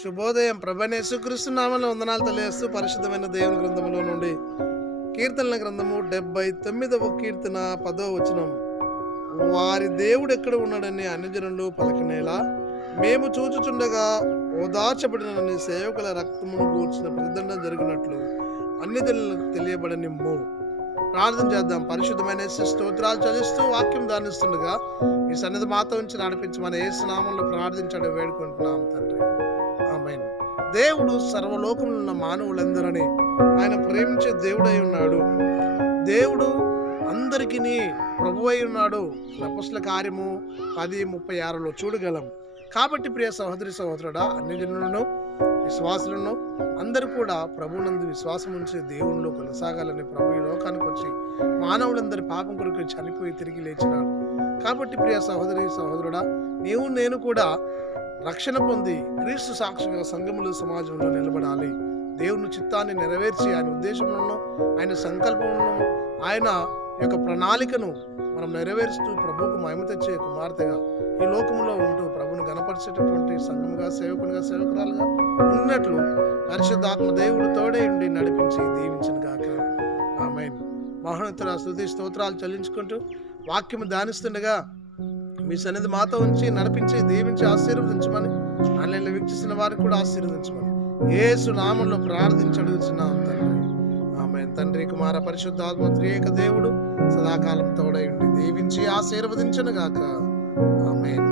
శుభోదయం. ప్రభువైన యేసుక్రీస్తు నామములో వందనాలు తెలియజేస్తూ పరిశుద్ధమైన దేవుని గ్రంథములో నుండి కీర్తనల గ్రంథము 79వ కీర్తన 10వ వచనం. వారి దేవుడు ఎక్కడ ఉన్నాడని అన్యజనులు పలకనేలా మేము చూచుచుండగా ఓదార్చబడిన నీ సేవకుల రక్తమును కూర్చిన ప్రతిదండం జరిగినట్లు అన్యజనులకు తెలియబడనిమ్ము. ప్రార్థన చేద్దాం. పరిశుద్ధమైన స్తోత్రాలు చదివిస్తూ వాక్యం ధ్యానిస్తుండగా ఈ సన్నిధి మాతో ఉంచి నడిపించి మన యేసు నామములో ప్రార్థించడం వేడుకుంటున్నాం తండ్రి. ఆమేన్. దేవుడు సర్వలోకములో ఉన్న మానవులందరినీ ఆయన ప్రేమించే దేవుడై ఉన్నాడు. దేవుడు అందరికీ ప్రభువై ఉన్నాడు. అపొస్తలుల కార్యము 10:36లో చూడగలం. కాబట్టి ప్రియ సహోదరి సహోదరుడా, అన్ని జనులను విశ్వాసులను అందరూ కూడా ప్రభువునందు విశ్వాసం ఉంచి దేవునిలో కొనసాగాలని ప్రభు ఈ లోకానికి వచ్చి మానవులందరి పాపం కొరకు చనిపోయి తిరిగి లేచినాడు. కాబట్టి ప్రియ సహోదరి సహోదరుడా, నీవు నేను కూడా రక్షణ పొంది క్రీస్తు సాక్షిగా సంఘములు సమాజంలో నిలబడాలి. దేవుని చిత్తాన్ని నెరవేర్చి ఆయన ఉద్దేశంలో ఆయన సంకల్పంలో ఆయన యొక్క ప్రణాళికను మనం నెరవేరుస్తూ ప్రభువుకు మహిమ తెచ్చే కుమార్తెగా ఈ లోకంలో ఉంటూ ప్రభువును గణపరిచేటటువంటి సంఘముగా సేవకునిగా సేవకురాలుగా ఉన్నట్లు పరిశుద్ధాత్మ దేవుడు తోడే ఉండి నడిపించి దీవించిన గాక. ఆమేన్. మహోన్నతుల స్తుతి స్తోత్రాలు చెల్లించుకుంటూ వాక్యము ధ్యానిస్తుండగా మీ సన్నిధి మాతో ఉంచి నడిపించి దీవించి ఆశీర్వదించమని ఆన్లైన్లో వీక్షిస్తున్న వారికి కూడా ఆశీర్వదించమని యేసు నామములో ప్రార్థించి అడుగుతున్నాం తండ్రి. ఆమేన్. తండ్రి కుమార పరిశుద్ధాత్మ త్రియేక దేవుడు సదాకాలం తోడై ఉండి దీవించి ఆశీర్వదించును గాక. ఆమేన్.